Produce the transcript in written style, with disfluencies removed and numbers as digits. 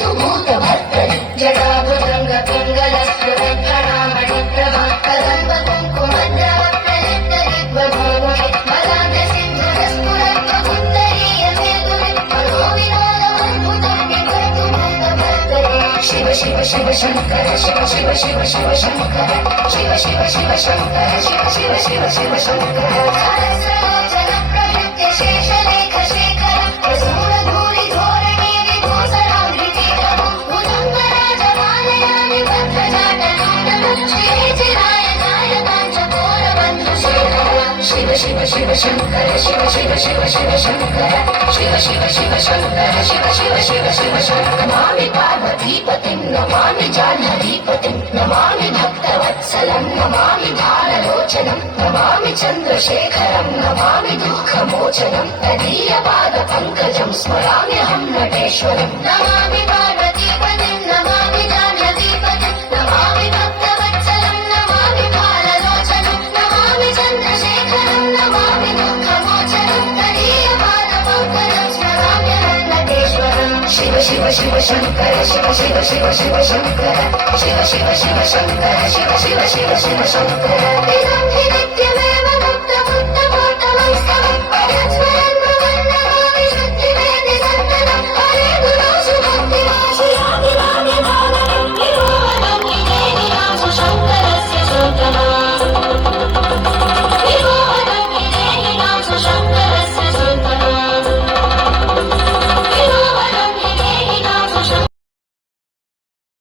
भूतभर्तरि जटाभुजङ्ग पिङ्गलस्फुरत्कणामणि प्रभा कदम्ब कुङ्कुमद्रवप्रलिप्तदिग्वभूमुखे मदान्धसिन्धुरस्फुरत्वमुत्तरीयमेतुरे मनोविनोदमद्भुतं बिभर्तु भूतभर्तरि शिव शिव शिव शङ्कर शिव शिव शिव शिव शङ्कर शिव शिव शिव शङ्कर शिव शिव शिव शिव शङ्कर सहस्रलोचन प्रवृत्य शेषलेख शेखर प्रसूरधूलि धोरणे विभूषणामृतीकरं भुजङ्गराजमालयानि बद्धजाटनाटनं श्रीचिराय काञ्चकोरबन्धुशेखरं शिव शिव शिव शङ्कर शिव शिव शिव शिव शङ्कर शिव शिव शिव शङ्कर शिव शिव शिव शिव शङ्कर नमामि पार्वतीपतिं नमामि जाह्नवीपतिं नमामि भक्तवत्सलं नमामि भाललोचनं नमामि चन्द्रशेखरं नमामि दुःखमोचनं तदीयपादपङ्कजं स्मराम्यहं नटेश्वरं नमामि पार्वतीपतिं नमामि जाह्नवीपतिं नमामि भक्तवत्सलं नमामि भाललोचनं नमामि चन्द्रशेखरं नमामि दुःखमोचनं तदीयपादपङ्कजं स्मराम्यहं नटेश्वरं शिव शिव शिव शङ्कर शिव शिव शिव शिव शङ्कर शिव शिव शिव शङ्कर शिव शिव शिव शिव शङ्कर इदं हि नित्यं